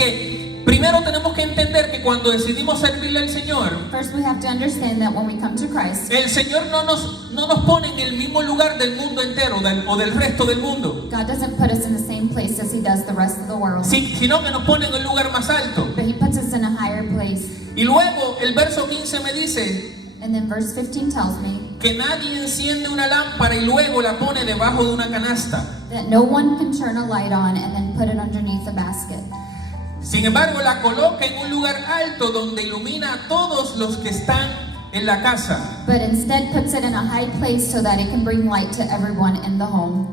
que primero tenemos que entender que cuando decidimos servirle al Señor, First, we have to understand that when we come to Christ, el Señor no nos pone en el mismo lugar del mundo entero o del resto del mundo, God doesn't put us in the same place as He does the rest of the world, sino que nos pone en el lugar más alto. but He puts us in a higher place. Y luego el verso 15 me dice And then verse 15 tells me que nadie enciende una lámpara y luego la pone debajo de una canasta. that no one can turn a light on and then put it underneath a basket. Sin embargo, la coloca en un lugar alto donde ilumina a todos los que están en la casa. But instead puts it in a high place so that it can bring light to everyone in the home.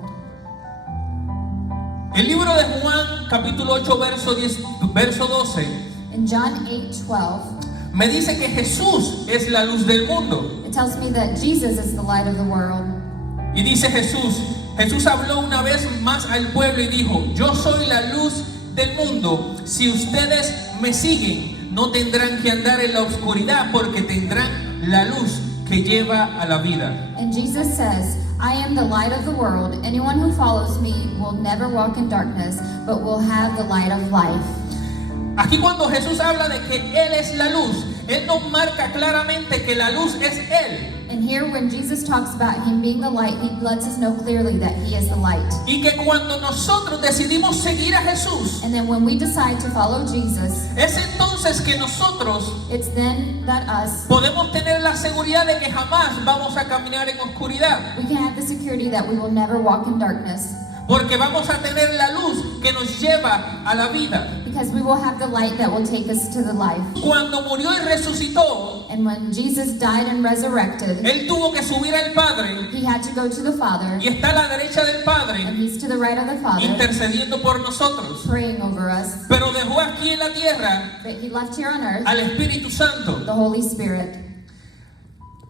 El libro de Juan, capítulo 8, verso 12, In John 8:12, me dice que Jesús es la luz del mundo. it tells me that Jesus is the light of the world. Y dice Jesús habló una vez más al pueblo y dijo: yo soy la luz del mundo. Si ustedes me siguen, no tendrán que andar en la oscuridad, porque tendrán la luz que lleva a la vida. And Jesus says, I am the light of the world. Anyone who follows me will never walk in darkness, but will have the light of life. Aquí cuando Jesús habla de que Él es la luz, Él nos marca claramente que la luz es Él. And here when Jesus talks about Him being the light, He lets us know clearly that He is the light. Y que cuando nosotros decidimos seguir a Jesús, And then when we decide to follow Jesus, es entonces que nosotros it's then that us, podemos tener la seguridad de que jamás vamos a caminar en oscuridad, we can have the security that we will never walk in darkness. porque vamos a tener la luz que nos lleva a la vida. Because we will have the light that will take us to the life. Cuando murió y resucitó, And when Jesus died and resurrected, Él tuvo que subir al Padre He had to go to the Father, y está a la derecha del and Padre He's to the right of the Father, intercediendo por nosotros. praying over us. Pero dejó aquí en la tierra But He left here on earth al Espíritu Santo, the Holy Spirit,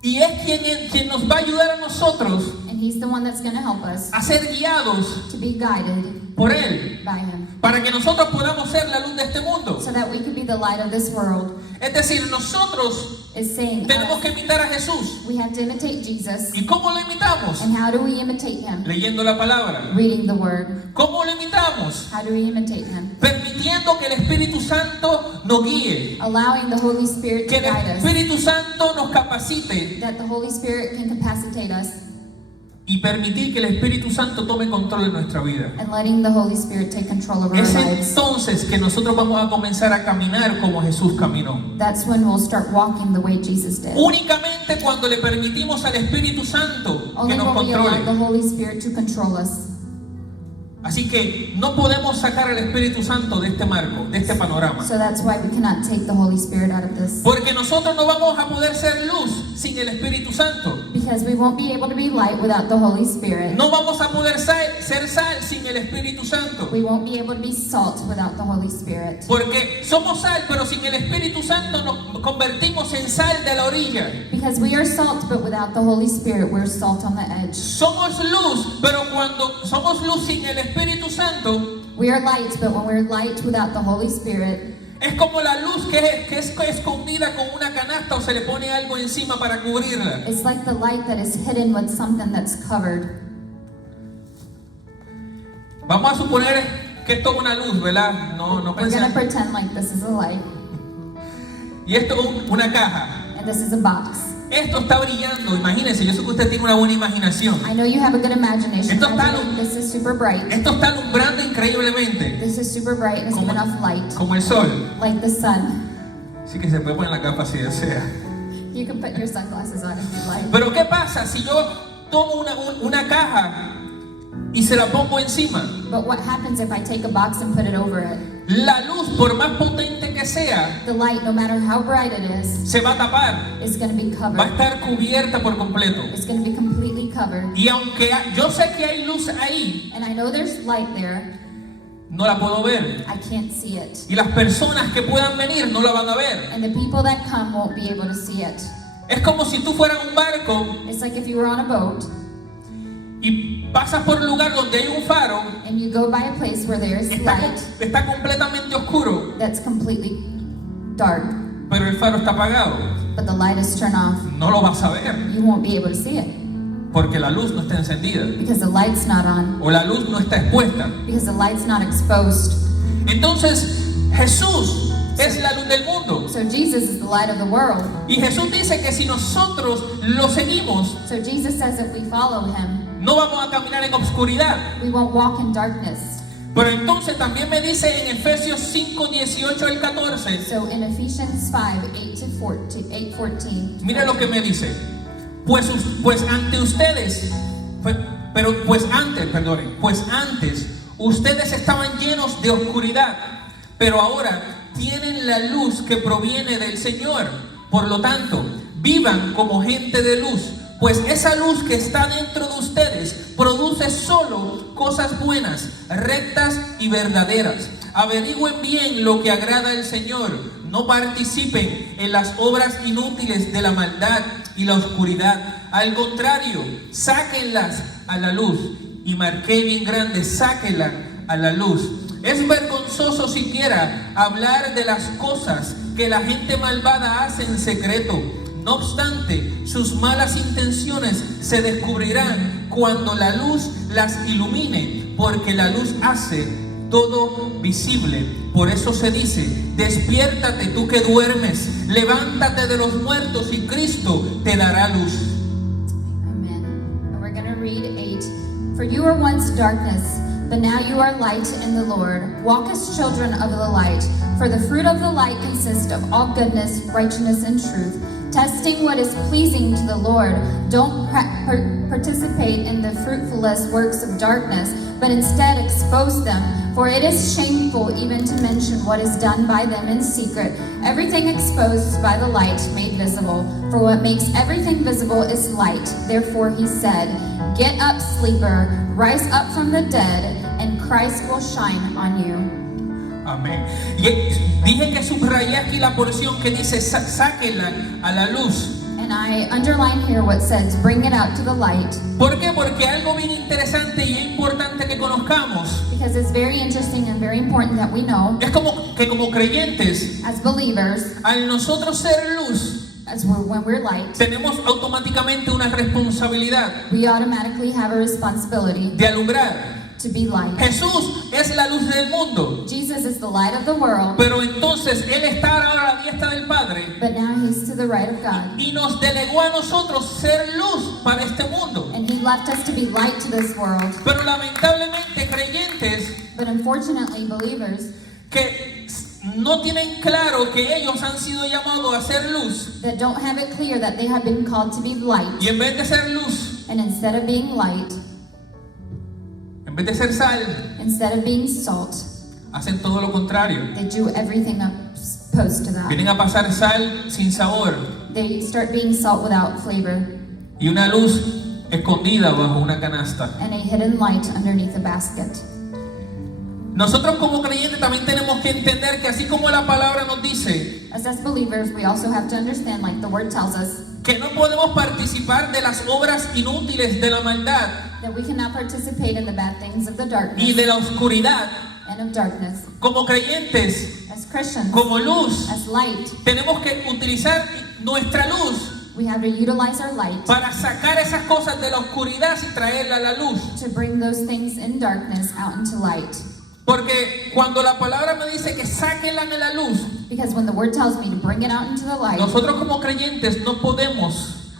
y es quien nos va a ayudar a nosotros and He's the one that's going to help us a ser guiados to be guided por Él, by Him, para que nosotros podamos ser la luz de este mundo. so that we could be the light of this world. Es decir, nosotros Is saying tenemos us, que imitar a Jesús. we have to imitate Jesus. ¿Y cómo lo imitamos? And how do we imitate Him? Leyendo la palabra. Reading the Word. ¿Cómo lo imitamos? How do we imitate Him? Permitiendo que el Espíritu Santo nos guíe, Allowing the Holy Spirit que to el guide us, Espíritu Santo nos capacite, that the Holy Spirit can capacitate us, y permitir que el Espíritu Santo tome control de nuestra vida. and letting the Holy Spirit take control over our Es lives. entonces que nosotros vamos a comenzar a caminar como Jesús caminó. That's when we'll start walking the way Jesus did. Únicamente cuando le permitimos al Espíritu Santo que Only nos when we allow the controle. Holy Spirit to control us. Así que no podemos sacar al Espíritu Santo de este marco, de este panorama. So that's why we cannot take the Holy Spirit out of this. Porque nosotros no vamos a poder ser luz sin el Espíritu Santo. Because we won't be able to be light without the Holy Spirit. No vamos a poder ser sal sin el Espíritu Santo. We won't be able to be salt without the Holy Spirit. Porque somos sal, pero sin el Espíritu Santo nos convertimos en sal de la orilla. Because we are salt, but without the Holy Spirit, we're salt on the edge. Somos luz, pero cuando somos luz sin el Espíritu Santo, We are light, but when we're light without the Holy Spirit, es como la luz que es escondida con una canasta o se le pone algo encima para cubrirla. it's like the light that is hidden with something that's covered. Vamos a suponer que esto es una luz, ¿verdad? No We're going to pensemos. pretend like this is a light, Y esto es una caja. and this is a box. Esto está brillando, imagínense, yo sé que usted tiene una buena imaginación. I know you have a good imagination. Esto está Imagine this is super bright. Esto está alumbrando increíblemente, This is super bright and it's como, enough light, como el sol. like the sun. Así que se puede poner la capa si desea. You can put your sunglasses on if you like. Pero ¿qué pasa si yo tomo una caja y se la pongo encima? But what happens if I take a box and put it over it? La luz, por más potente que sea, The light, no matter how bright it is, se va a tapar, is going to be va a covered. estar cubierta por completo. It's going to be completely covered. Y aunque yo sé que hay luz ahí, And I know there's light there. no la puedo ver. I can't see it. Y las personas que puedan venir no la van a ver. And the people that come won't be able to see it. Es como si tú fueras un barco It's like if you were on a boat y pasas por un lugar donde hay un faro, and you go by a place where there's light está completamente oscuro, that's completely dark, pero el faro está apagado. but the light is turned off. No lo vas a ver, You won't be able to see it porque la luz no está encendida because the light's not on, o la luz no está expuesta. because the light's not exposed. Entonces, Jesús es la luz del mundo. So Jesus is the light of the world. Y Jesús dice que si nosotros lo seguimos, So Jesus says if we follow him, no vamos a caminar en obscuridad. we won't walk in darkness. Pero entonces también me dice en Efesios 5, 18 al 14. So in Ephesians 5, 8-14, Mira lo que me dice. Pues antes ustedes estaban llenos de oscuridad, pero ahora tienen la luz que proviene del Señor. Por lo tanto, vivan como gente de luz, pues esa luz que está dentro de ustedes produce solo cosas buenas, rectas y verdaderas. Averigüen bien lo que agrada al Señor. No participen en las obras inútiles de la maldad y la oscuridad. Al contrario, sáquenlas a la luz. Y marqué bien grande, sáquenlas a la luz. Es vergonzoso siquiera hablar de las cosas que la gente malvada hace en secreto. No obstante, sus malas intenciones se descubrirán cuando la luz las ilumine, porque la luz hace todo visible. Por eso se dice: despiértate tú que duermes, levántate de los muertos y Cristo te dará luz. Amen. And we're going to read 8. For you were once darkness, but now you are light in the Lord. Walk as children of the light. For the fruit of the light consists of all goodness, righteousness, and truth. Testing what is pleasing to the Lord. Don't participate in the fruitless works of darkness, but instead expose them. For it is shameful even to mention what is done by them in secret. Everything exposed is by the light made visible. For what makes everything visible is light. Therefore he said, get up, sleeper, rise up from the dead, and Christ will shine on you. Amén. Y dije que subrayé aquí la porción que dice sáquenla a la luz. And I underline here what says, bring it out to the light. ¿Por qué? Porque algo bien interesante y importante que conozcamos Because it's very interesting and very important that we know, es como creyentes, as believers, al nosotros ser luz, when we're light, tenemos automáticamente una responsabilidad we automatically have a responsibility de alumbrar. to be light. Jesús es la luz del mundo, Jesus is the light of the world, pero entonces Él está ahora a la diestra del Padre but now he's to the right of God. y nos delegó a nosotros ser luz para este mundo. And he left us to be light to this world. Pero lamentablemente creyentes But unfortunately, believers que no tienen claro que ellos han sido llamados a ser luz, that don't have it clear that they have been called to be light, y en vez de ser luz, and instead of being light, en vez de ser sal, instead of being salt, hacen todo lo contrario. they do everything opposed to that. Vienen a pasar sal sin sabor They start being salt without flavor, y una luz escondida bajo una canasta. and a hidden light underneath a basket. Nosotros como creyentes también tenemos que entender que así como la palabra nos dice As we also have to understand, like the word tells us, que no podemos participar de las obras inútiles de la maldad that we cannot participate in the bad things of the y darkness de la oscuridad, and of darkness. como creyentes, As Christians, como luz, as light, tenemos que utilizar nuestra luz we have to utilize our light para sacar esas cosas de la oscuridad y traerla a la luz. to bring those things in darkness out into light. Porque cuando la palabra me dice que sáquenla a la luz, Because when the word tells me to bring it out into the light, nosotros como creyentes no podemos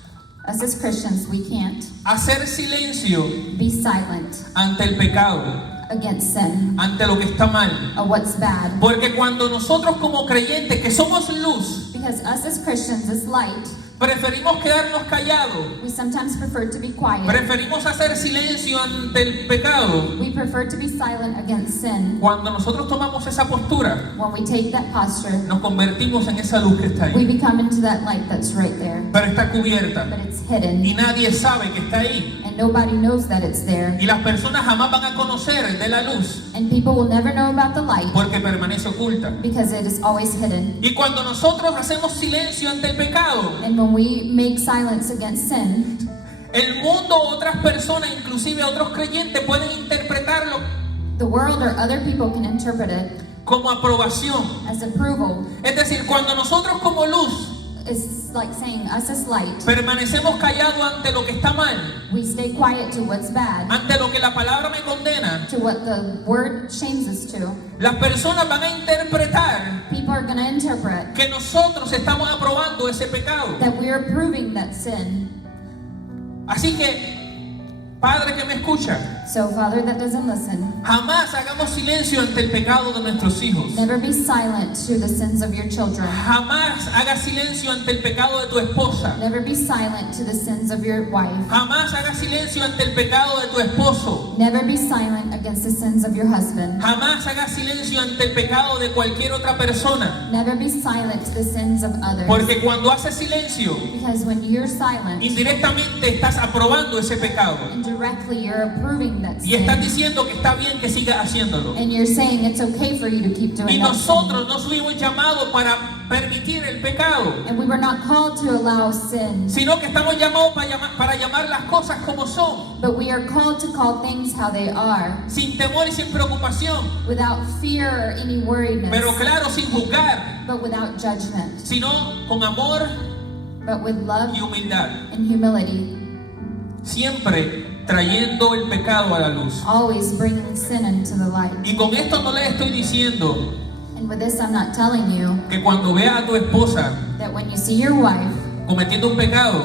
us as Christians, we can't hacer silencio be silent ante el pecado, against sin, ante lo que está mal. or what's bad. Porque cuando nosotros como creyentes que somos luz, Because us as Christians, as light, preferimos quedarnos callados, we sometimes prefer to be quiet. preferimos hacer silencio ante el pecado. We prefer to be silent against sin. Cuando nosotros tomamos esa postura, When we take that posture, nos convertimos en esa luz que está we ahí, become into that light that's right there, pero está cubierta but it's y hidden, nadie sabe que está ahí. and nobody knows that it's there. Y las personas jamás van a conocer de la luz And people will never know about the light porque permanece oculta. because it is always hidden. Y cuando nosotros hacemos silencio ante el pecado, And when we make silence against sin, el mundo, otras personas, inclusive otros creyentes, pueden interpretarlo the world or other people can interpret it como aprobación. as approval. Es decir, cuando nosotros como luz is like saying us as light. permanecemos callados ante lo que está mal, We stay quiet to what's bad, ante lo que la palabra me condena, to what the word shames us to. las personas van a interpretar People are going to interpret que nosotros estamos aprobando ese pecado. that we are proving that sin. Así que, Padre que me escucha, So, Father that doesn't listen, jamás hagamos silencio ante el pecado de nuestros hijos. never be silent to the sins of your children. Jamás hagas silencio ante el pecado de tu esposa. Never be silent to the sins of your wife. Jamás hagas silencio ante el pecado de tu esposo. Never be silent against the sins of your husband. Jamás hagas silencio ante el pecado de cualquier otra persona. Never be silent to the sins of others. Porque cuando haces silencio, Because when you're silent, indirectamente estás aprobando ese pecado. indirectly you're approving that Y estás sin. diciendo que está bien que sigas haciéndolo. And you're saying it's okay for you to keep Y doing that sin. nosotros no fuimos llamados para permitir el pecado, And we were not called to allow sin, sino que estamos llamados para llamar las cosas como son, but we are called to call things how they are, sin temor y sin preocupación, without fear or any worriedness, pero claro, sin juzgar, but without judgment, sino con amor but with love y humildad, and humility, siempre trayendo el pecado a la luz. always bringing sin into the light. Y con esto no les estoy diciendo And with this, I'm not telling you que cuando veas a tu esposa that when you see your wife cometiendo un pecado,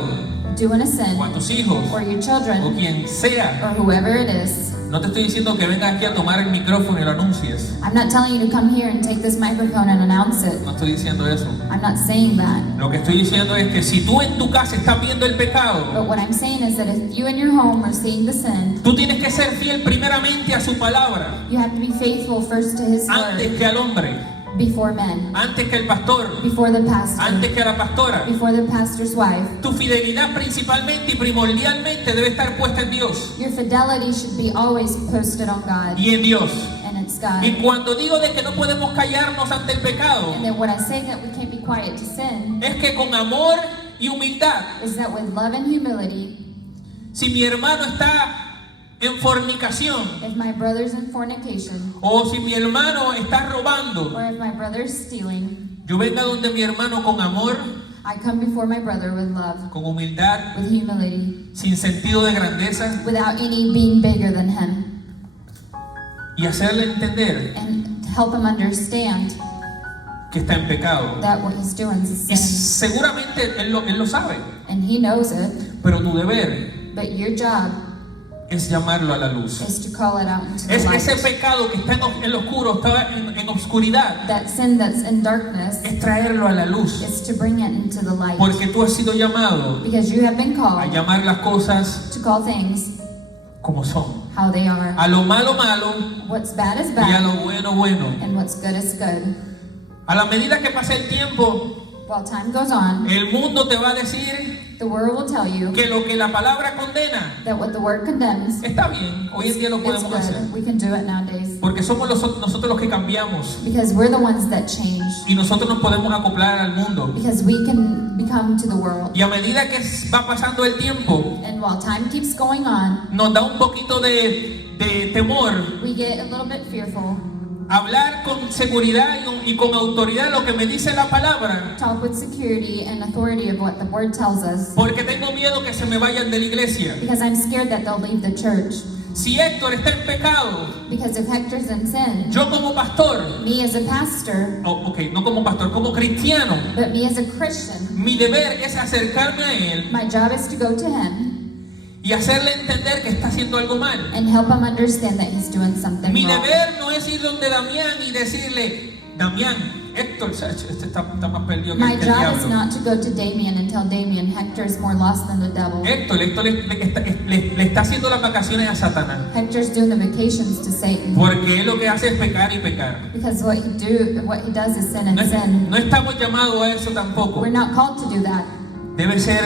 doing a sin, o a tus hijos, or your o children, quien sea, or whoever it is, no te estoy diciendo que vengas aquí a tomar el micrófono y lo anuncies. I'm not telling you to come here and take this microphone and announce it. No estoy diciendo eso. I'm not saying that. Lo que estoy diciendo es que si tú en tu casa estás viendo el pecado, But what I'm saying is that if you in your home are seeing the sin, tú tienes que ser fiel primeramente a su palabra, you have to be faithful first to His antes word que al hombre, before men, antes que el pastor, before the pastor, antes que a la pastora. before the pastor's wife. Tu fidelidad principalmente y primordialmente debe estar puesta en Dios Your fidelity should be always posted on God, y en Dios. and it's God. Y cuando digo de que no podemos callarnos ante el pecado, And then when I say that we can't be quiet to sin, es que con amor y humildad, is that with love and humility, si mi hermano está en fornicación, if my brother's in fornication, o si mi hermano está robando, or if my brother's stealing, yo venga donde mi hermano con amor, I come before my brother with love, con humildad, with humility, sin sentido de grandeza, without any being bigger than him, y hacerle entender and help him understand que está en pecado. that what he's doing is Y sin. seguramente él lo sabe, And he knows it, pero tu deber but your job es llamarlo a la luz. is to call it out into the Es ese light. pecado que está en lo oscuro, está en obscuridad, That sin that's in darkness es traerlo a la luz. is to bring it into the light. Porque tú has sido llamado Because you have been a called llamar las cosas to call things como son. how they are. A lo malo, malo, What's bad is y a bad, lo bueno, bueno. and what's good is good. A la medida que pase el tiempo, While time goes on, el mundo te va a decir the world will tell you que lo que la palabra condena that what the word condemns, está bien. Hoy en día lo it's podemos hacer. good. We can do it nowadays. Porque somos nosotros los que cambiamos. Because we're the ones that change. Y nosotros nos podemos acoplar al mundo. Because we can become to the world. Y a medida que va pasando el tiempo, And while time keeps going on, nos da un poquito de temor we get a little bit fearful. hablar con seguridad y con autoridad lo que me dice la palabra, Talk with security and authority of what the word tells us. porque tengo miedo que se me vayan de la iglesia. Because I'm scared that they'll leave the church. Si Héctor está en pecado, Because if Hector's in sin, yo como pastor, me as a pastor, no como pastor, como cristiano, but me as a Christian, mi deber es acercarme a él my job is to go to him y hacerle entender que está haciendo algo mal. and help him understand that he's doing something Mi wrong. deber no es ir donde Damián y decirle, Damián, Héctor, este está más perdido que My el job is diablo. not to go to Damien and tell Damien Hector is more lost than the devil. Héctor le está haciendo las vacaciones a Satanás. Hector's doing the vacations to Satan. Porque él lo que hace es pecar y pecar. Because what he does is sin and sin. No estamos llamados a eso tampoco. We're not called to do that. Debe ser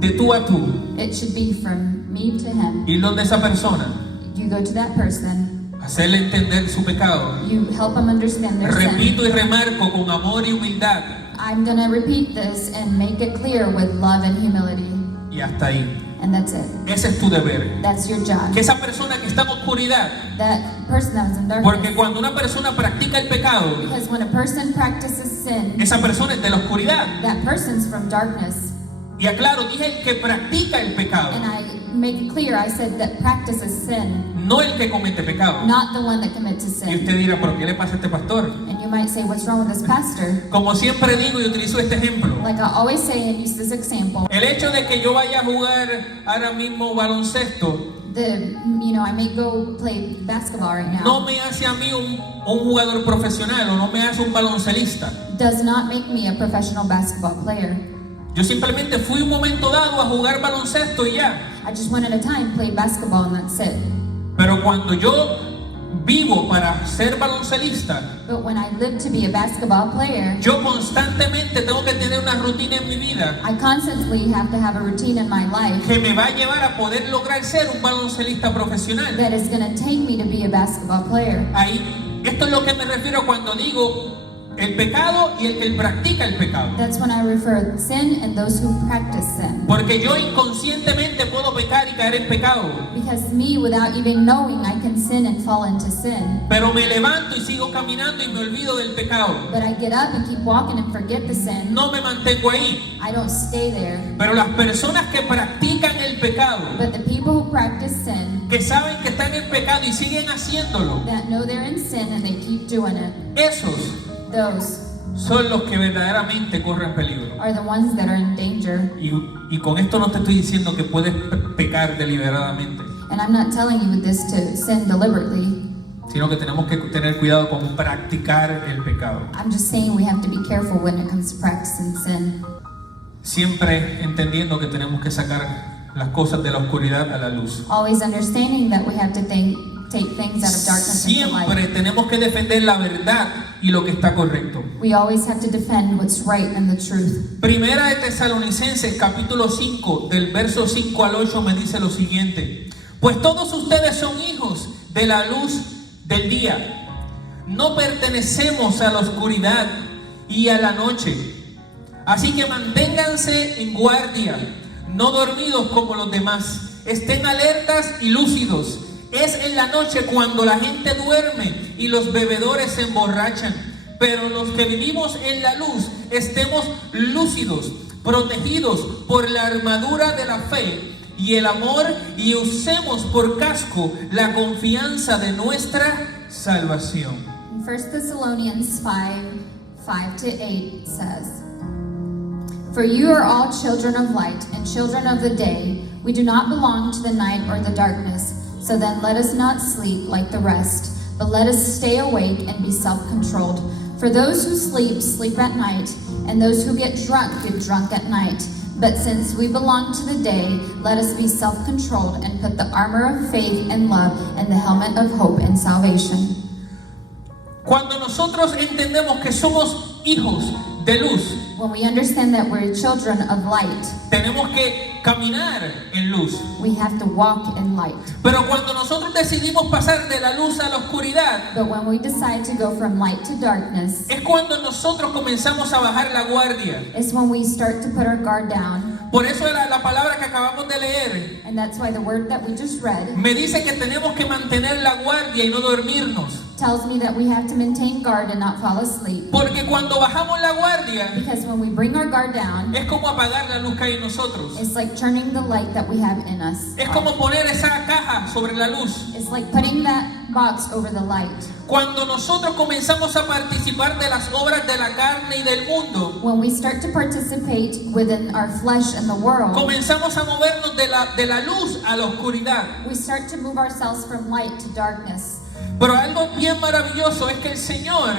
de tú a tú. It should be from me to him. Ir donde esa persona, You go to that person, hacerle entender su pecado. you help them understand their sin. Repito y remarco con amor y humildad. I'm going to repeat this and make it clear with love and humility. Y hasta ahí. And that's it. Ese es tu deber. That's your job. Que esa persona que está en oscuridad That person that was in darkness. Porque cuando una persona practica el pecado, Because when a person practices sin, esa persona es de la oscuridad. that person's from darkness. Y aclaro, dije el que practica el pecado, And I make it clear, I said that practices sin, no el que comete pecado. not the one that commits a Y sin. usted dirá, ¿pero qué le pasa a este pastor? And you might say, what's wrong with this pastor? Como siempre digo y utilizo este ejemplo, Like I always say and use this example, el hecho de que yo vaya a jugar ahora mismo baloncesto I may go play basketball right now, no me hace a mí un jugador profesional o no me hace un baloncelista. does not make me a professional basketball player. Yo simplemente fui un momento dado a jugar baloncesto y ya. I just went at a time, played basketball, and that's it. Pero cuando yo vivo para ser baloncelista, But when I live to be a basketball player, yo constantemente tengo que tener una rutina en mi vida I constantly have to have a routine in my life que me va a llevar a poder lograr ser un baloncelista profesional. that is going to take me to be a basketball player. Ahí, esto es lo que me refiero cuando digo el pecado y el que practica el pecado. That's when I refer sin and those who practice sin. Porque yo inconscientemente puedo pecar y caer en pecado. Because me, without even knowing, I can sin and fall into sin. Pero me levanto y sigo caminando y me olvido del pecado. But I get up and keep walking and forget the sin. No me mantengo ahí. I don't stay there. Pero las personas que practican el pecado, But the people who practice sin, que saben que están en pecado y siguen haciéndolo, that know they're in sin and they keep doing it, esos those son los que verdaderamente corren peligro. are the ones that are in danger. Y con esto no te estoy diciendo que puedes pecar deliberadamente, And I'm not telling you this to sin deliberately. sino que tenemos que tener cuidado con practicar el pecado. I'm just saying we have to be careful when it comes to practicing sin. Siempre entendiendo que tenemos que sacar las cosas de la oscuridad a la luz. Always understanding that we have to take things out of darkness into light. Siempre tenemos que defender la verdad y lo que está correcto. We always have to defend what's right and the truth. Primera de Tesalonicenses capítulo 5 del verso 5 al 8 me dice lo siguiente: pues todos ustedes son hijos de la luz del día. No pertenecemos a la oscuridad y a la noche. Así que manténganse en guardia, no dormidos como los demás. Estén alertas y lúcidos. Es en la noche cuando la gente duerme y los bebedores se emborrachan. Pero los que vivimos en la luz estemos lúcidos, protegidos por la armadura de la fe y el amor, y usemos por casco la confianza de nuestra salvación. In 1 Thessalonians 5:5-8 says, for you are all children of light and children of the day. We do not belong to the night or the darkness. So then let us not sleep like the rest, but let us stay awake and be self-controlled. For those who sleep, sleep at night, and those who get drunk at night. But since we belong to the day, let us be self-controlled and put the armor of faith and love and the helmet of hope and salvation. Cuando nosotros entendemos que somos hijos de luz, When we understand that we're children of light, tenemos que caminar en luz. we have to walk in light. Pero cuando nosotros decidimos pasar de la luz a la oscuridad, But when we decide to go from light to darkness, es cuando nosotros comenzamos a bajar la guardia. it's when we start to put our guard down. Por eso la palabra que acabamos de leer And that's why the word that we just read me dice que tenemos que mantener la guardia y no dormirnos. tells me that we have to maintain guard and not fall asleep. Porque cuando bajamos la guardia, Because when we bring our guard down, es como apagar la luz que hay en nosotros. it's like turning the light that we have in us Es off. como poner esa caja sobre la luz. It's like putting that box over the light. Cuando nosotros comenzamos a participar de las obras de la carne y del mundo, When we start to participate within our flesh and the world, comenzamos a movernos de la luz a la oscuridad. we start to move ourselves from light to darkness. Pero algo bien maravilloso es que el Señor,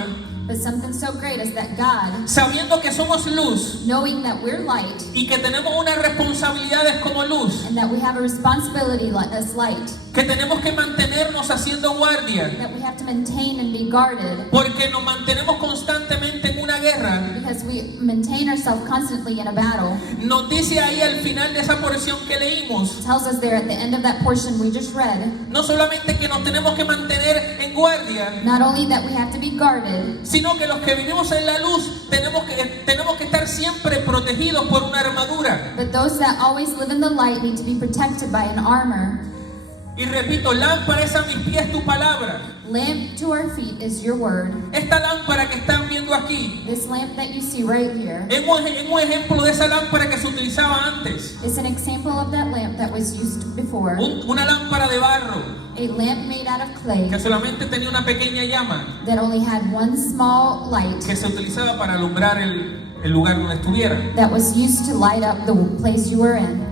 But something so great is that God, sabiendo que somos luz knowing that we're light y que tenemos unas responsabilidades como luz, and that we have a responsibility as light, que tenemos que mantenernos haciendo guardia, that we have to maintain and be guarded, porque nos mantenemos constantemente en una guerra, because we maintain ourselves constantly in a battle. nos dice ahí al final de esa porción que leímos, It tells us there at the end of that portion we just read, no solamente que nos tenemos que mantener en guardia, not only that we have to be guarded, sino que los que vivimos en la luz tenemos que estar siempre protegidos por una armadura. but those that always live in the light need to be protected by an armor. Y repito, lámpara es a mis pies tu palabra. Lamp to our feet is your word. Esta lámpara que están viendo aquí This lamp that you see right here es un ejemplo de esa lámpara que se utilizaba antes. is an example of that lamp that was used before. Una lámpara de barro A lamp made out of clay que solamente tenía una pequeña llama that only had one small light que se utilizaba para alumbrar el lugar donde estuviera. that was used to light up the place you were in.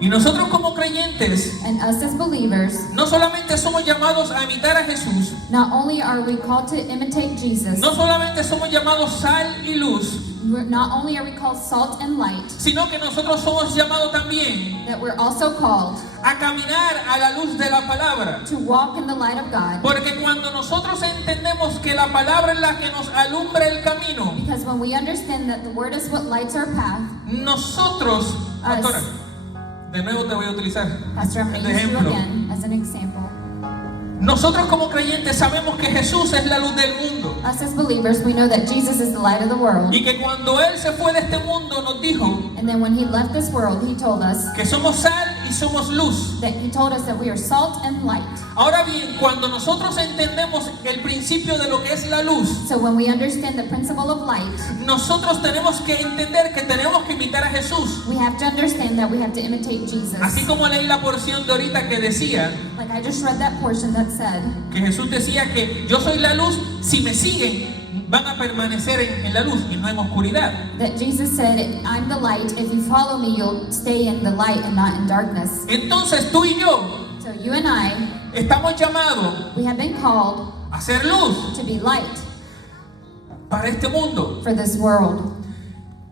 Y nosotros como creyentes And us as believers, no solamente somos llamados a imitar a Jesús, not only are we called to imitate Jesus, no solamente somos llamados sal y luz, not only are we called salt and light, sino que nosotros somos llamados también that we're also called a caminar a la luz de la palabra. to walk in the light of God. Porque cuando nosotros entendemos que la palabra es la que nos alumbra el camino, Because when we understand that the word is what lights our path, nosotros, pastora, de nuevo te voy a utilizar Pastor, I'm going de to use you ejemplo. again as an example. Nosotros como creyentes sabemos que Jesús es la luz del mundo Us as believers, we know that Jesus is the light of the world. y que cuando Él se fue de este mundo nos dijo And then when he left this world, he told us que somos sal y somos luz. that he told us that we are salt and light. Ahora bien, cuando nosotros entendemos el principio de lo que es la luz, So when we understand the principle of light, nosotros tenemos que entender que tenemos que imitar a Jesús. we have to understand that we have to imitate Jesus. Así como leí la porción de ahorita que decía Like I just read that portion that said que Jesús decía que yo soy la luz, si me siguen van a permanecer en la luz y no en oscuridad. that Jesus said, I'm the light. If you follow me, you'll stay in the light and not in darkness. Entonces tú y yo So you and I, estamos llamados we have been called a ser luz to be light para este mundo. for this world.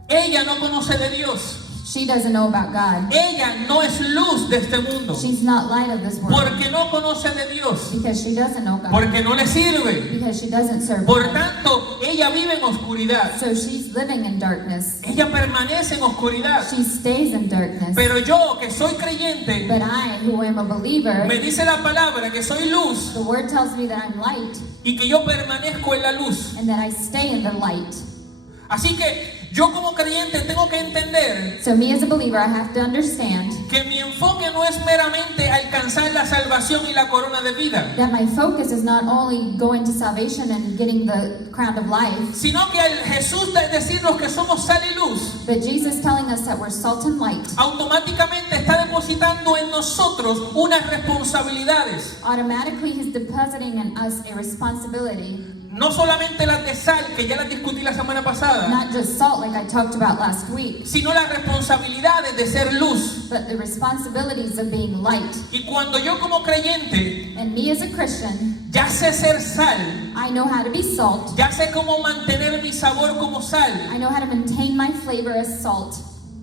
Ella no conoce de Dios. She doesn't know about God. Ella no es luz de este mundo She's not light of this world porque no conoce de Dios, because she doesn't know God. porque no le sirve. Because she doesn't serve Por God. tanto, ella vive en oscuridad. So she's living in darkness. Ella permanece en oscuridad. She stays in darkness. Pero yo, que soy creyente, But I, who am a believer, me dice la palabra que soy luz the word tells me that I'm light y que yo permanezco en la luz. and that I stay in the light. Así que yo como creyente tengo que entender So me as a believer, I have to understand que mi enfoque no es meramente alcanzar la salvación y la corona de vida, that my focus is not only going to salvation and getting the crown of life, sino que al Jesús de decirnos que somos sal y luz, but Jesus telling us that we're salt and light. automáticamente está depositando en nosotros unas responsabilidades. Automatically, he's depositing in us a responsibility, No solamente las de sal, que ya las discutí la semana pasada, not just salt like I talked about last week, sino las responsabilidades de ser luz. but the responsibilities of being light. Y cuando yo como creyente And me as a Christian, ya sé ser sal, I know how to be salt. ya sé cómo mantener mi sabor como sal, I know how to maintain my flavor as salt.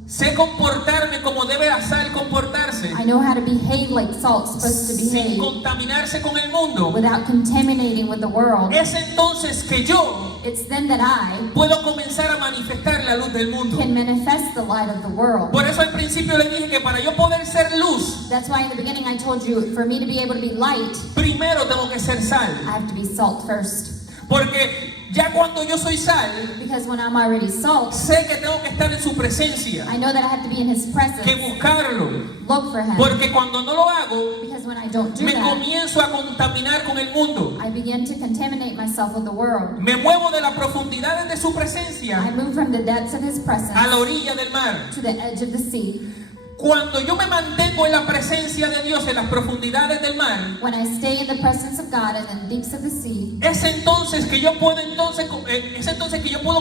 sé comportarme como debe la sal comportarse, I know how to behave like salt's supposed to sin behave contaminarse con el mundo. without contaminating with the world. Es entonces que yo It's then that I puedo comenzar a manifestar la luz del mundo. can manifest the light of the world. Por eso al principio le dije que para yo poder ser luz, That's why in the beginning I told you, for me to be able to be light, primero tengo que ser sal. I have to be salt first. Porque ya cuando yo soy sal, Because when I'm already salt, sé que tengo que estar en su presencia, I know that I have to be in his que presence, buscarlo. look for him. Porque cuando no lo hago, Because when I don't do me that, comienzo a contaminar con el mundo. I begin to contaminate myself with the world. Me muevo de las profundidades de su I presencia move from the depths of his a presence la orilla del mar. to the edge of the sea. Cuando yo me mantengo en la presencia de Dios en las profundidades del mar, When I stay in the presence of God in the deeps of the sea, es entonces que yo puedo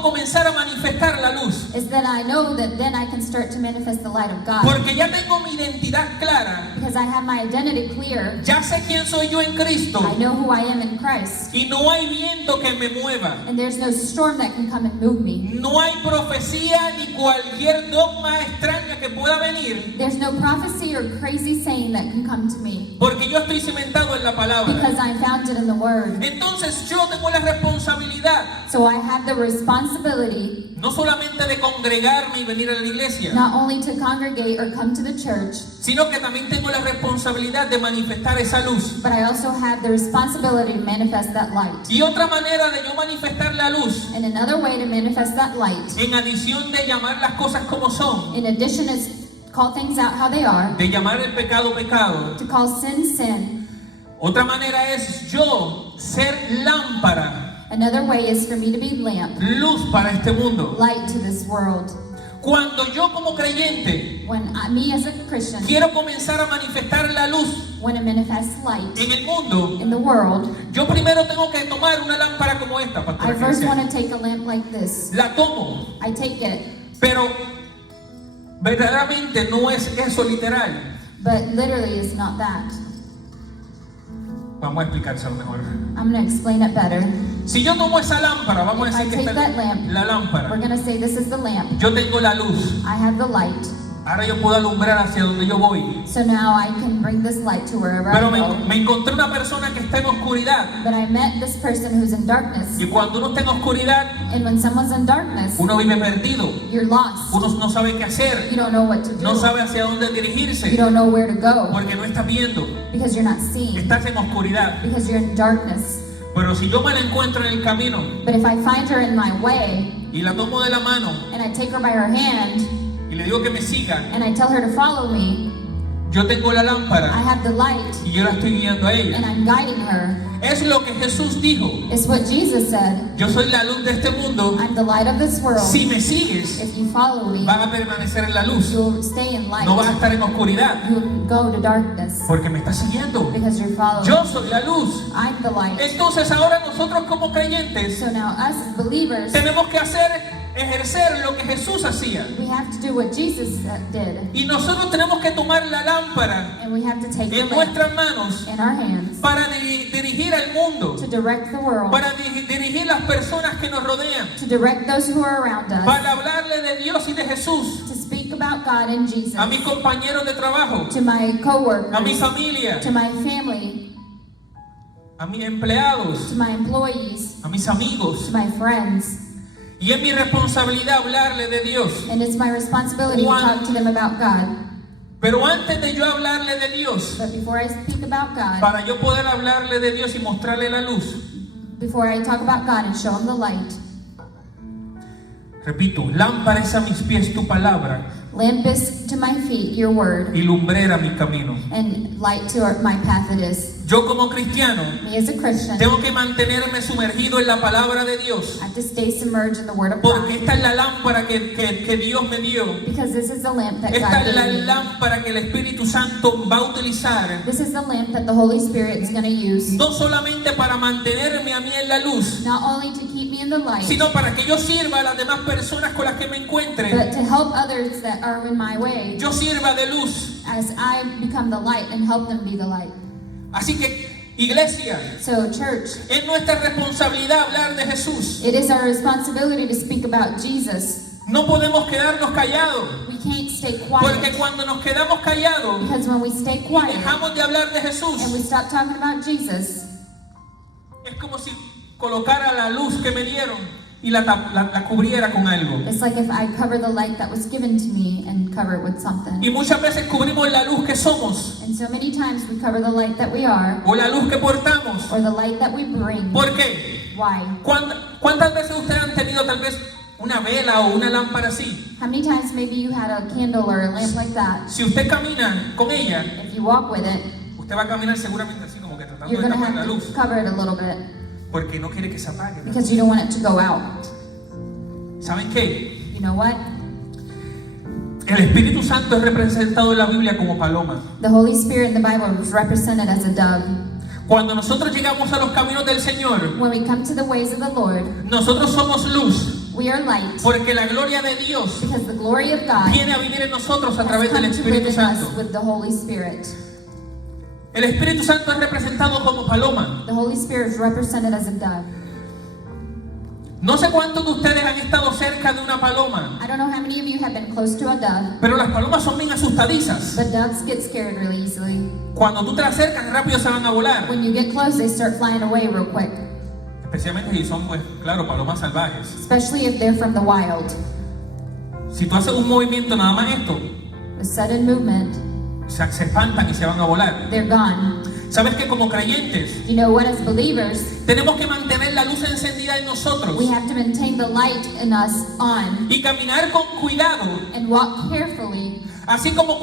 comenzar a manifestar la luz. is that I know that then I can start to manifest the light of God. Porque ya tengo mi identidad clara. Because I have my identity clear. Ya sé quién soy yo en Cristo. I know who I am in Christ. Y no hay viento que me mueva. And there's no storm that can come and move me. No hay profecía ni cualquier dogma extraña que pueda venir. There's no prophecy or crazy saying that can come to me. Porque yo estoy cimentado en la palabra. Because I'm founded in the Word. Entonces yo tengo la responsabilidad So I have the responsibility no solamente de congregarme y venir a la iglesia, not only to congregate or come to the church, sino que también tengo la responsabilidad de manifestar esa luz. but I also have the responsibility to manifest that light. Y otra manera de yo manifestar la luz, And another way to manifest that light, en adición de llamar las cosas como son, in addition, is call things out how they are, de llamar el pecado pecado, to call sin sin. otra manera es yo ser lámpara, Another way is for me to be lamp, luz para este mundo. light to this world. Cuando yo como creyente When me as a Christian, quiero comenzar a manifestar la luz when I manifest light en el mundo, in the world, yo primero tengo que tomar una lámpara como esta, I pastora first want Cristian. to take a lamp like this. La tomo, I take it, pero verdaderamente no es eso literal. but literally it's not that. Vamos a explicárselo mejor. I'm going to explain it better. Si yo tomo esa lámpara, vamos a I decir que take esta that lamp. la We're lámpara. going to say this is the lamp. Yo tengo la luz. I have the light. Ahora yo puedo alumbrar hacia donde yo voy. So now I can bring this light to wherever I Pero go. me encontré una persona que está en oscuridad. But I met this person who's in darkness. Y cuando uno está en oscuridad, And when someone's in darkness, uno vive perdido. you're lost. Uno no sabe qué hacer. You don't know what to No do. sabe hacia dónde You dirigirse. don't know where to go Porque no está viendo. because you're not seeing, Estás en oscuridad. because you're in darkness. Pero si yo me la encuentro en el camino But if I find her in my way y la tomo de la mano and I take her by her hand y le digo que me siga, and I tell her to follow me, yo tengo la I lámpara have the light y yo la estoy guiando a and ella. I'm guiding her. Es lo que Jesús dijo. It's what Jesus said. Yo soy la luz de este mundo. I'm the light of this world. Si me sigues, If you follow me, vas a permanecer en la luz. you'll stay in light. No vas a estar en oscuridad You'll go to darkness porque me estás siguiendo. because you're following. Yo soy la luz. I'm the light. Entonces ahora nosotros como creyentes So now us as believers, tenemos que ejercer lo que Jesús hacía. we have to do what Jesus did. Y nosotros tenemos que tomar la lámpara And we have to take the en lamp nuestras manos in our hands para dirigir al mundo, to direct the world, para dirigir las personas que nos rodean, to direct those who are around us, para hablarle de Dios y de Jesús to speak about God and Jesus, a mis compañeros de trabajo, to my coworkers, a mi familia, to my family, a mis empleados, to my employees, a mis amigos. to my friends. Y es mi responsabilidad hablarle de Dios. And it's my responsibility to Juan- talk to them about God. Pero antes de yo hablarle de Dios, But before I speak about God, para yo poder hablarle de Dios y mostrarle la luz, before I talk about God and show them the light, repito, lámpara es a mis pies tu palabra lamp is to my feet your word, y lumbrera mi camino. and light to my path it is. Yo como cristiano Me as a Christian, tengo que mantenerme sumergido en la palabra de Dios, I have to stay submerged in the Word of porque God, esta es la lámpara que Dios me dio. because this is the lamp that Esta God es la gave me. lámpara que el Espíritu Santo va a utilizar, This is the lamp that the Holy Spirit is going to use, no solamente para mantenerme a mí en la luz, not only to keep me in the light, sino para que yo sirva a las demás personas con las que me encuentre. but to help others that are in my way, Yo sirva de luz. as I become the light and help them be the light. Así que, iglesia, So, church, es nuestra responsabilidad hablar de Jesús. it is our responsibility to speak about Jesus. No podemos quedarnos callados, We can't stay porque quiet, cuando nos quedamos callados because when we stay quiet dejamos de hablar de Jesús. and we stop talking about Jesus, Es como si colocara la luz que me dieron y la cubriera con algo. it's like if I cover the light that was given to me and cover it with something. Y muchas veces cubrimos la luz que somos And so many times we cover the light that we are, o la luz que portamos. or the light that we bring. ¿Por qué? Why? ¿Cuántas veces ustedes han tenido tal vez una vela o una lámpara así? How many times maybe you had a candle or a lamp like that? Si usted camina con ella, If you walk with it, usted va a caminar seguramente así como que tratando you're de going to tapar la have luz, to cover it a little bit porque no quiere que se apague. because you don't want it to go out. ¿Saben qué? You know what? El Espíritu Santo es representado en la Biblia como paloma. The Holy Spirit in the Bible is represented as a dove. Cuando nosotros llegamos a los caminos del Señor, When we come to the ways of the Lord, nosotros somos luz, we are light porque la gloria de Dios because the glory of God viene a vivir en nosotros a has través del come to live Espíritu in Santo. us with the Holy Spirit. El Espíritu Santo es representado como paloma. The Holy Spirit is represented as a dove. No sé cuántos de ustedes han estado cerca de una paloma, I don't know how many of you have been close to a dove, pero las palomas son bien asustadizas. but doves get scared really easily. Cuando tú te acercas, rápido se van a volar. When you get close, they start flying away real quick, Especialmente si son, pues, claro, palomas salvajes. especially if they're from the wild. Si tú haces un movimiento nada más esto, A sudden movement, se espantan y se van a volar. they're gone. ¿Sabes que como creyentes You know what? As believers, tenemos que mantener la luz encendida en nosotros we have to maintain the light in us on y caminar con cuidado, and walk carefully Así como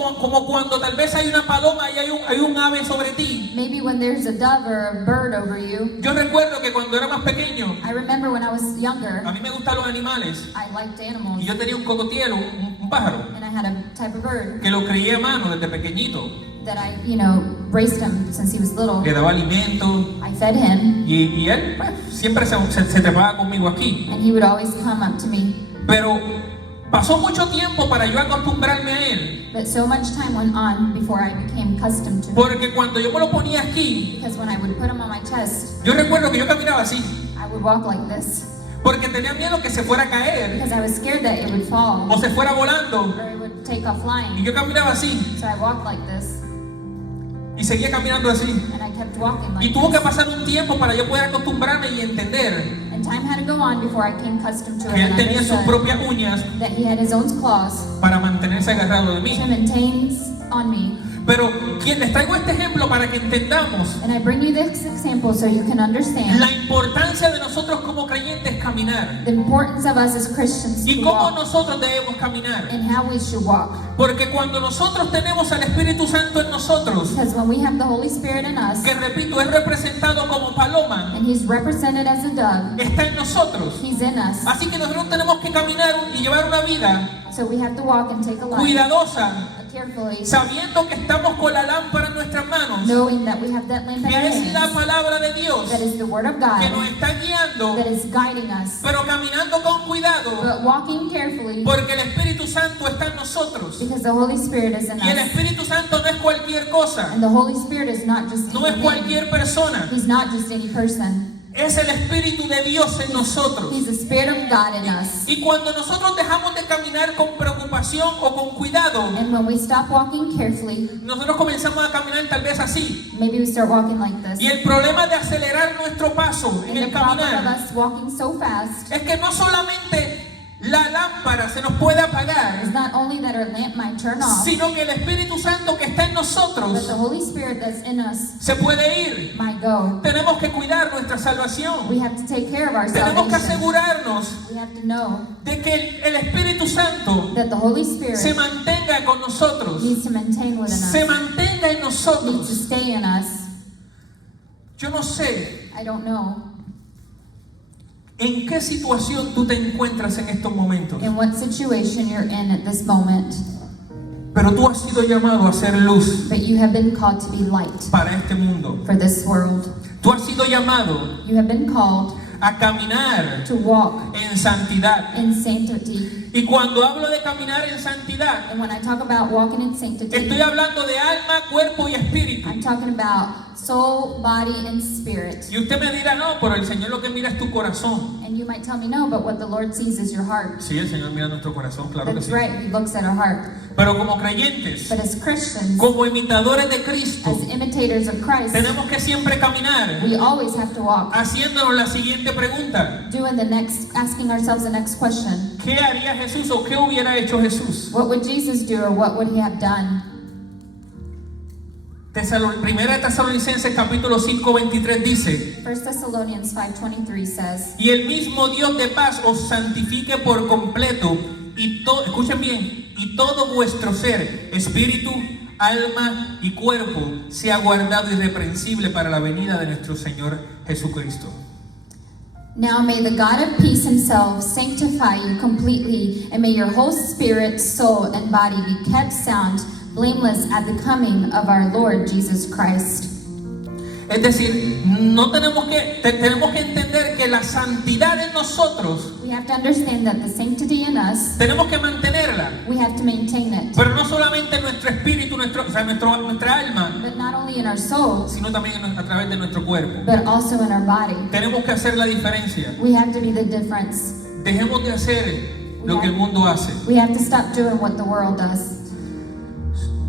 cuando tal vez hay una paloma y hay un ave sobre ti. Maybe when there's a dove or a bird over you. Yo recuerdo que cuando era más pequeño, I remember when I was younger, a mí me gustan los animales. I liked animals. Y yo tenía un cocotielo, un pájaro, And I had a type of bird que lo crié a mano desde pequeñito. that I, raised him since he was little. Le daba alimento. I fed him, Y él pues, siempre se trepaba conmigo aquí. and he would always come up to me. Pero pasó mucho tiempo para yo acostumbrarme a él. But so much time went on before I became accustomed to him. Porque cuando yo me lo ponía aquí, Because when I would put him on my chest, yo recuerdo que yo caminaba así. I would walk like this. Porque tenía miedo que se fuera a caer Because I was scared that it would fall o se fuera volando. or it would take off Y flying. yo caminaba así So I walked like this, y seguía caminando así. and I kept walking Y like tuvo que this. pasar un tiempo para yo poder acostumbrarme y entender And time had to go on before I came accustomed to it que él and tenía sus understood propias uñas that he had his own claws para mantenerse agarrado de mí. to maintain on me. Pero les traigo este ejemplo para que entendamos And I bring you this example so you can understand la importancia de nosotros como creyentes caminar the importance of us as Christians y to cómo walk nosotros debemos caminar. and how we should walk. Porque cuando nosotros tenemos al Espíritu Santo en nosotros, Because when we have the Holy Spirit in us, que repito, es representado como paloma, and He's represented as a dove, está en nosotros. He's in us. Así que nosotros tenemos que caminar y llevar una vida So we have to walk and take a life cuidadosa, carefully, sabiendo que estamos con la lámpara en nuestras manos, knowing that we have that lamp in que our es la hands, palabra de Dios, that is the Word of que nos God, está guiando, that is guiding us, pero caminando con cuidado, but walking carefully porque el Espíritu Santo está en nosotros. because the Holy Spirit is in Y el us. Espíritu Santo no es cualquier cosa, And the Holy Spirit is not just no es any man. cualquier persona, He's not just any person. es el Espíritu de Dios en nosotros. He's the Spirit of God in us. Y cuando nosotros dejamos de caminar con preocupación o con cuidado, And when we stop walking carefully, nosotros comenzamos a caminar tal vez así. maybe we start walking like this. Y el problema de acelerar nuestro paso en And the el problem of caminar us walking so fast es que no solamente la lámpara se nos puede is apagar, not only that our lamp might turn off, sino que el Espíritu Santo que está en but nosotros the Holy Spirit that's in us se puede ir. might go. Tenemos que cuidar nuestra salvación. We have to take care of our Tenemos que salvation. asegurarnos We have to know de que el Espíritu Santo that the Holy se Spirit mantenga con nosotros, needs to maintain within us, se mantenga en needs to nosotros. stay in us. Yo no sé I don't know en qué situación tú te encuentras en estos momentos, in what situation you're in at this moment, pero tú has sido llamado a ser luz but you have been called to be light para este mundo. for this world. Tú has sido llamado You have been called a caminar to walk en santidad. in sanctity. Y cuando hablo de caminar en santidad, And when I talk about walking in sanctity, estoy hablando de alma, cuerpo y espíritu. I'm talking about soul, body, and spirit. Y usted me dirá, no, pero el Señor lo que mira es tu corazón. And you might tell me no, but what the Lord sees is your heart. Sí, el Señor mira nuestro corazón, claro que That's sí. right, He looks at our heart. Pero como creyentes, But as Christians, como imitadores de Cristo, as imitators of Christ, tenemos que siempre caminar we always have to walk, haciéndonos la siguiente pregunta. asking ourselves the next question. ¿Qué haría Jesús o qué hubiera hecho Jesús? What would Jesus do, or what would He have done? Primera de Tesalonicenses capítulo 5, 23 dice: 1 Thessalonians 5:23 says, y el mismo Dios de paz os santifique por completo y escuchen bien, y todo vuestro ser, espíritu, alma y cuerpo sea guardado irreprensible para la venida de nuestro Señor Jesucristo. Now may the God of peace Himself sanctify you completely, and may your whole spirit, soul, and body be kept sound, blameless at the coming of our Lord Jesus Christ. Es decir, tenemos que entender que la santidad en nosotros We have to understand that the sanctity in us, tenemos que mantenerla, we have to maintain it. pero no solamente en nuestro espíritu, nuestra alma, But not only in our soul, sino también a través de nuestro cuerpo. but also in our body. Tenemos que hacer la diferencia. We have to be the difference. Dejemos de hacer lo que el mundo hace. We have to stop doing what the world does.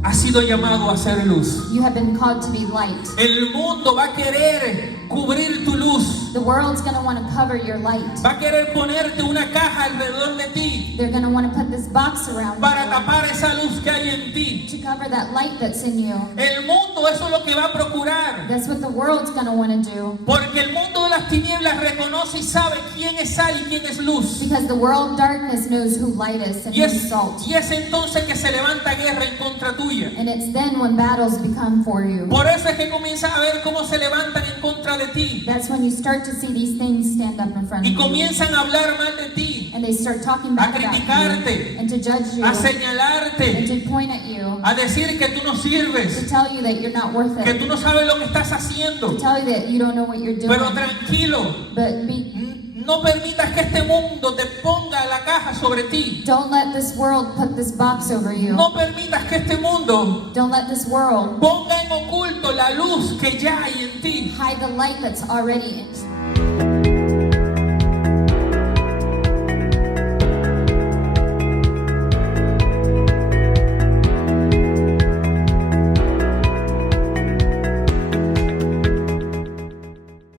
Ha sido llamado a ser luz. You have been called to be light. El mundo va a querer cubrir tu luz. The world's going to want to cover your light. Va a querer ponerte una caja alrededor de ti They're going to want to put this box around para you tapar esa luz que hay en ti. to cover that light that's in you. El mundo eso es lo que va a procurar. That's what the world's going to want to do. Porque el mundo de las tinieblas reconoce y sabe quién es sal y quién es luz. Because the world darkness knows who light is and Y who's es, salt. y es entonces que se levanta guerra en contra tuya. And it's then when battles become for you. Por eso es que comienzas a ver cómo se levantan en contra de ti. That's when you start to see these things stand up in front Y of you. comienzan a hablar mal de ti, And they start talking a bad about you criticarte, and to judge you a and señalarte, to point at you, a decir que tú no to sirves, tell you that you're not worth que it, tú no sabes lo que estás haciendo. to tell you that you don't know what you're doing. Pero tranquilo, But be, no permitas que este mundo te ponga la caja sobre ti. don't let this world put this box over you. No permitas que este mundo Don't let this world ponga en oculto la luz que ya hay en ti. hide the light that's already in you.